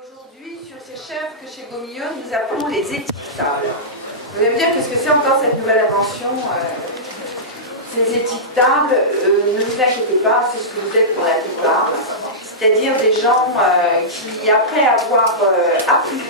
Aujourd'hui, sur ces chefs que chez Gaumillon, nous appelons les étiquetables. Vous allez me dire qu'est-ce que c'est encore cette nouvelle invention ces étiquetables, ne vous inquiétez pas, c'est ce que vous êtes pour la plupart. C'est-à-dire des gens qui, après avoir appris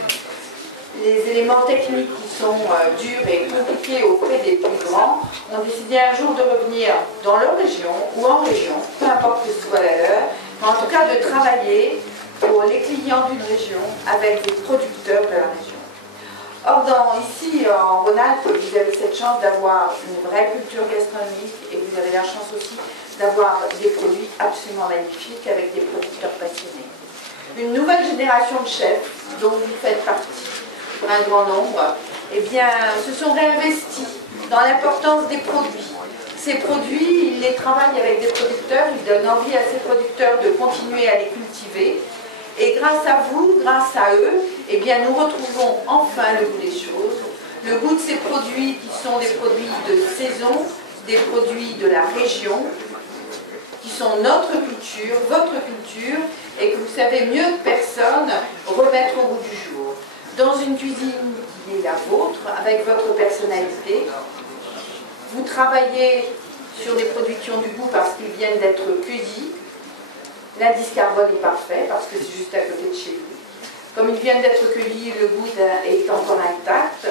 les éléments techniques qui sont durs et compliqués auprès des plus grands, ont décidé un jour de revenir dans leur région ou en région, peu importe que ce soit la leur, mais en tout cas de travailler pour les clients d'une région avec des producteurs de la région. Or, ici en Rhône-Alpes, vous avez cette chance d'avoir une vraie culture gastronomique et vous avez la chance aussi d'avoir des produits absolument magnifiques avec des producteurs passionnés. Une nouvelle génération de chefs, dont vous faites partie, pour un grand nombre, eh bien, se sont réinvestis dans l'importance des produits. Ces produits, ils les travaillent avec des producteurs, ils donnent envie à ces producteurs de continuer à les cultiver. Et grâce à vous, grâce à eux, eh bien, nous retrouvons enfin le goût des choses, le goût de ces produits qui sont des produits de saison, des produits de la région, qui sont notre culture, votre culture, et que vous savez mieux que personne remettre au goût du jour. Dans une cuisine qui est la vôtre, avec votre personnalité, vous travaillez sur des produits qui ont du goût parce qu'ils viennent d'être cueillis. L'indice carbone est parfait parce que c'est juste à côté de chez vous. Comme ils viennent d'être cueillis, le goût est encore intact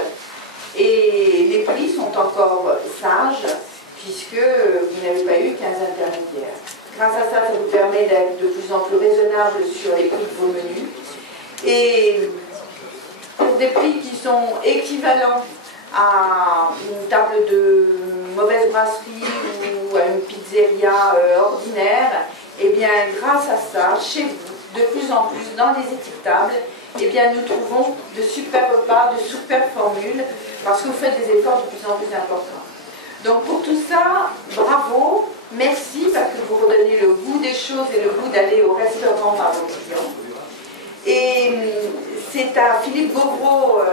et les prix sont encore sages puisque vous n'avez pas eu 15 intermédiaires. Grâce à ça, ça vous permet d'être de plus en plus raisonnable sur les prix de vos menus et pour des prix qui sont équivalents à une table de mauvaise brasserie ou à une pizzeria ordinaire, eh bien, grâce à ça, chez vous, de plus en plus, dans les étiquetables, eh bien, nous trouvons de super repas, de super formules, parce que vous faites des efforts de plus en plus importants. Donc, pour tout ça, bravo, merci, parce que vous redonnez le goût des choses et le goût d'aller au restaurant par vos clients. Et c'est à Philippe Gauvreau,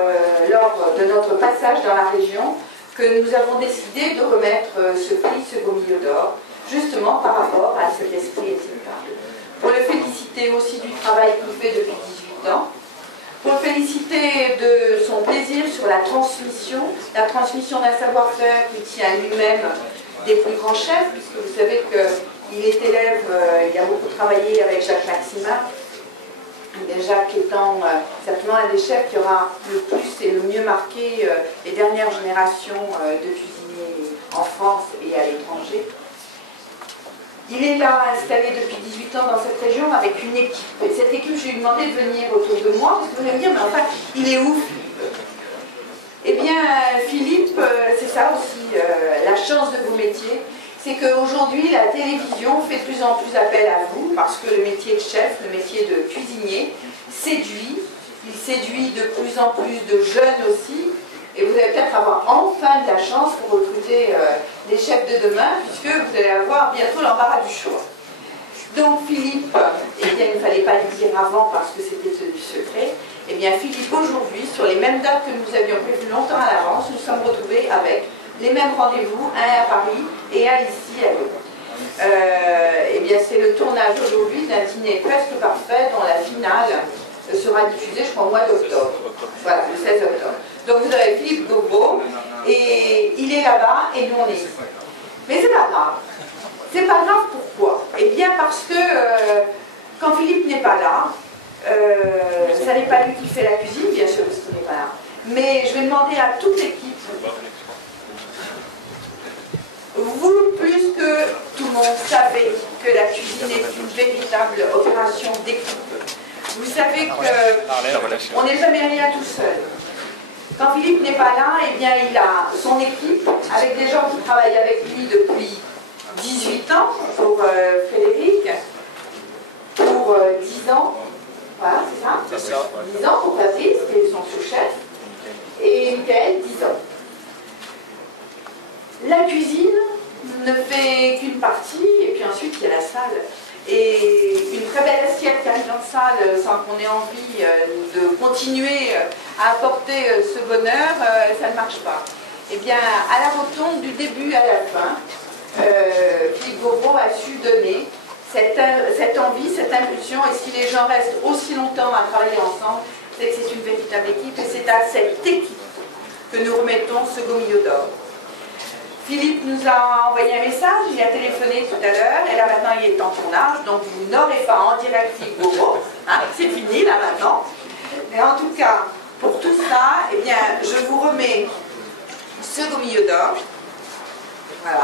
lors de notre passage dans la région, que nous avons décidé de remettre ce prix, ce Gaumillon d'or, justement par rapport à cet esprit étiquetable. Pour le féliciter aussi du travail qu'il fait depuis 18 ans, pour le féliciter de son plaisir sur la transmission d'un savoir-faire qui tient lui-même des plus grands chefs, puisque vous savez qu'il est élève, il a beaucoup travaillé avec Jacques Maximin, Jacques étant certainement un des chefs qui aura le plus et le mieux marqué les dernières générations de cuisiniers en France et à l'étranger. Il est là, installé depuis 18 ans dans cette région avec une équipe. Et cette équipe, je lui ai demandé de venir autour de moi, parce que vous allez me dire, mais enfin, il est où Philippe? Eh bien, Philippe, c'est ça aussi, la chance de vos métiers, c'est qu'aujourd'hui, la télévision fait de plus en plus appel à vous, parce que le métier de chef, le métier de cuisinier, séduit. Il séduit de plus en plus de jeunes aussi. Et vous allez peut-être avoir enfin de la chance pour recruter les chefs de demain, puisque vous allez avoir bientôt l'embarras du choix. Donc Philippe, eh bien il ne fallait pas le dire avant parce que c'était du secret, eh bien Philippe aujourd'hui, sur les mêmes dates que nous avions prévues longtemps à l'avance, nous sommes retrouvés avec les mêmes rendez-vous, un à Paris et un ici à Lyon. Eh bien c'est le tournage aujourd'hui d'un dîner presque parfait dont la finale sera diffusée, je crois, au mois d'octobre. Voilà, le 16 octobre. Donc vous avez Philippe Gauvreau, et il est là-bas, et nous on est ici. Mais c'est pas grave. C'est pas grave pourquoi? Eh bien parce que quand Philippe n'est pas là, ça n'est pas lui qui fait la cuisine, bien sûr, parce qu'il n'est pas là. Mais je vais demander à toute l'équipe, vous plus que tout le monde savez que la cuisine est une véritable opération d'équipe. Vous savez qu'on n'est jamais rien tout seul. Quand Philippe n'est pas là, eh bien, il a son équipe avec des gens qui travaillent avec lui depuis 18 ans pour Frédéric, pour 10 ans, voilà, c'est ça, 10 ans pour Patrice, qui est son sous-chef, et Michael, 10 ans. La cuisine ne fait qu'une partie, et puis ensuite il y a la salle. Et une très belle assiette qui arrive dans la salle sans qu'on ait envie de continuer à apporter ce bonheur, ça ne marche pas. Eh bien, à la rotonde, du début à la fin, Philippe Gauvreau a su donner cette envie, cette impulsion, et si les gens restent aussi longtemps à travailler ensemble, c'est que c'est une véritable équipe, et c'est à cette équipe que nous remettons ce Gault-Millau d'or. Philippe nous a envoyé un message, il a téléphoné tout à l'heure, et là maintenant il est en tournage, donc vous n'aurez pas en direct Philippe Gault, hein, c'est fini là maintenant. Mais en tout cas, pour tout ça, eh bien, je vous remets ce Gault-Millau d'or. Voilà.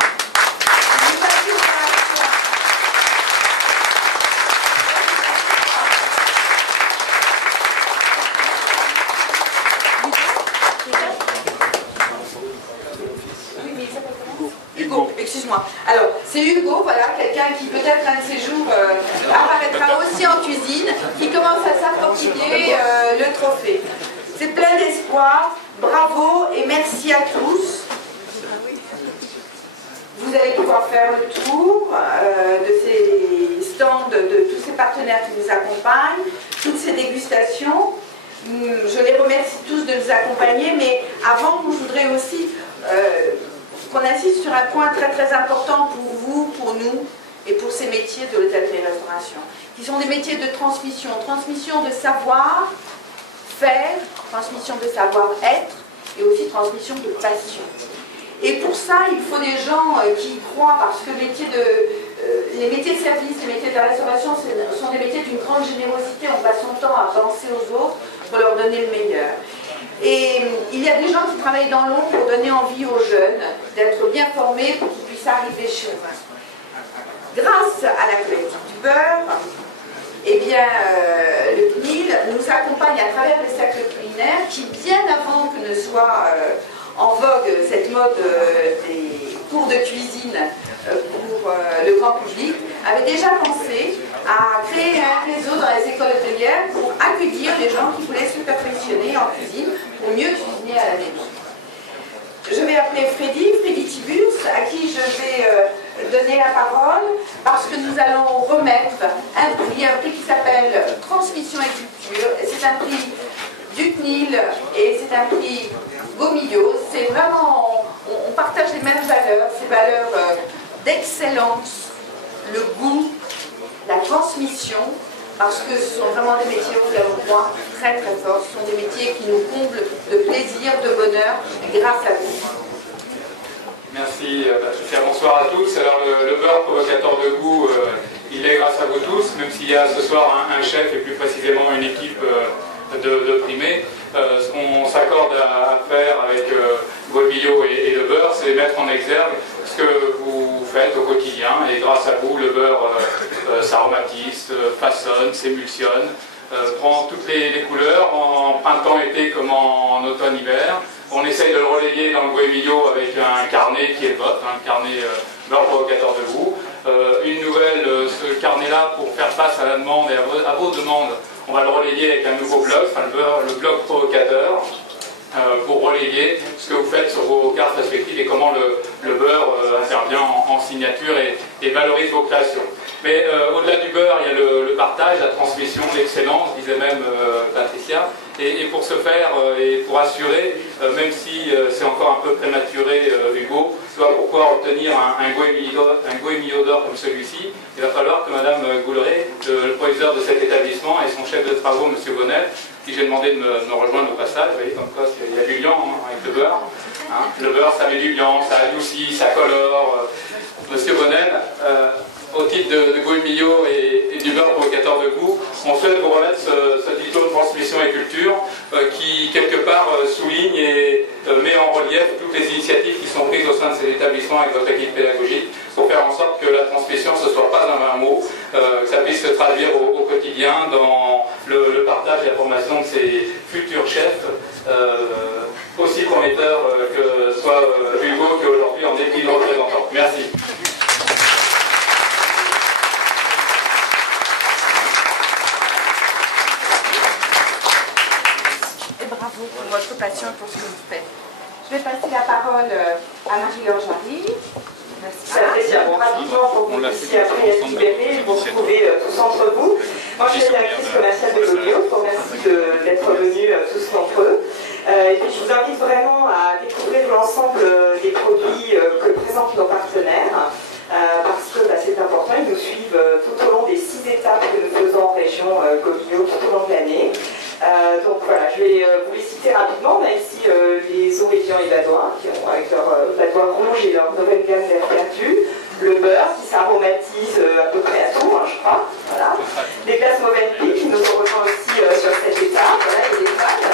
Hugo, excuse-moi. Alors, c'est Hugo, voilà, quelqu'un qui peut-être un de ces jours apparaîtra aussi en cuisine, qui commence à s'approprier le trophée. C'est plein d'espoir, bravo et merci à tous. Vous allez pouvoir faire le tour de ces stands, de tous ces partenaires qui nous accompagnent, toutes ces dégustations. Je les remercie tous de nous accompagner, mais avant, je voudrais aussi qu'on insiste sur un point très très important pour vous, pour nous et pour ces métiers de l'hôtellerie-restauration, qui sont des métiers de transmission, transmission de savoir-faire, transmission de savoir-être et aussi transmission de passion. Et pour ça, il faut des gens qui y croient, parce que les métiers de service, les métiers de la restauration sont des métiers d'une grande générosité. On passe son temps à penser aux autres pour leur donner le meilleur. Et il y a des gens qui travaillent dans l'ombre pour donner envie aux jeunes d'être bien formés pour qu'ils puissent arriver chez eux. Grâce à la collecte du beurre, eh bien, le CNIL nous accompagne à travers les cercles culinaires qui, bien avant que ne soit en vogue cette mode des cours de cuisine pour le grand public, avait déjà pensé à créer un réseau dans les écoles hôtelières pour accueillir les gens qui voulaient se perfectionner en cuisine pour mieux cuisiner à la maison. Je vais appeler Freddy Tibus, à qui je vais donner la parole, parce que nous allons remettre un prix qui s'appelle Transmission et Culture. C'est un prix du CNIL et c'est un prix Gault-Millau. C'est vraiment, on partage les mêmes valeurs, ces valeurs d'excellence, le goût, la transmission, parce que ce sont vraiment des métiers, vous l'avez croire, très très forts. Ce sont des métiers qui nous comblent de plaisir, de bonheur, grâce à vous. Merci Patricia, bonsoir à tous. Alors le beurre provocateur de goût, il est grâce à vous tous, même s'il y a ce soir un chef et plus précisément une équipe de primés. Ce qu'on s'accorde à faire avec Gault-Millau et le beurre, c'est mettre en exergue ce que vous faites au quotidien, et grâce à vous, le beurre s'aromatise, façonne, s'émulsionne, prend toutes les couleurs, en printemps, été comme en automne, hiver. On essaye de le relayer dans le Gault-Millau avec un carnet qui est le vôtre, un carnet beurre provocateur de goût. Une nouvelle, ce carnet-là, pour faire face à la demande et à vos demandes, on va le relayer avec un nouveau blog, enfin le blog provocateur, pour relayer ce que vous faites sur vos cartes respectives et comment le beurre intervient en signature et valorise vos créations. Mais au-delà du beurre, il y a le partage, la transmission, l'excellence, disait même Patricia. Et pour ce faire et pour assurer, même si c'est encore un peu prématuré, Hugo, pour pouvoir obtenir un Gault-Millau d'or comme celui-ci, il va falloir que Madame Gouleret, le proviseur de cet établissement, et son chef de travaux, M. Bonnet, qui j'ai demandé de me rejoindre au passage, vous voyez, comme quoi il y a du liant avec le beurre. Hein. Le beurre, ça met du liant, ça adoucit, ça colore. Monsieur Bonnet, au titre de Gault-Millau et du beurre provocateur de goût, on souhaite vous remettre ce diplôme transmission et culture qui, quelque part, souligne et met en relief toutes les initiatives qui sont prises au sein de cet établissement avec votre équipe pédagogique pour faire en sorte que la transmission, ce ne soit pas un mot, que ça puisse se traduire au quotidien dans le partage et la formation de ces futurs chefs, aussi prometteurs que soit Hugo, qui aujourd'hui en est le représentant. Merci. Bravo pour votre passion et pour ce que vous faites. Je vais passer la parole à Marie-Laure Jarry. Merci rapidement pour que vous puissiez après être libérés et vous retrouver tous entre vous. Moi, je suis directrice commerciale de Gault-Millau. Je vous remercie d'être venus tous nombreux. Et puis, je vous invite vraiment à découvrir l'ensemble des produits que présentent nos partenaires parce que c'est important, ils nous suivent tout au en région Gomio tout au long de l'année. Donc voilà, je vais vous les citer rapidement. On a ici les Auréliens et Badois, qui ont avec leur Badois rouge et leur nouvelle gamme vert perdu. Le beurre, qui s'aromatise à peu près à tout, hein, je crois. Voilà. Les glaces Movenpick, qui nous ont rejoint aussi sur cette étape. Voilà, et les fans.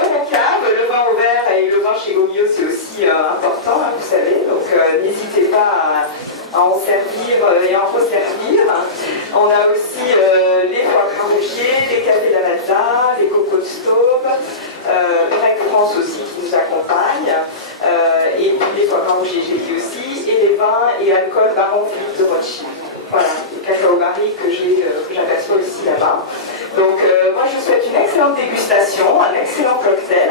Eurocab, le vin au verre et le vin chez Gomio, c'est aussi important, hein, vous savez. Donc n'hésitez pas à en servir et à en resservir. On a aussi les foie gras rougiers, les cafés d'Amazon, les cocos de Staub, Break France aussi qui nous accompagne, et puis les foie gras rougiers, j'ai dit aussi, et les vins et alcools Baron Philippe de Rothschild. Voilà, les cacao barriques que j'aperçois aussi là-bas. Donc moi je vous souhaite une excellente dégustation, un excellent cocktail.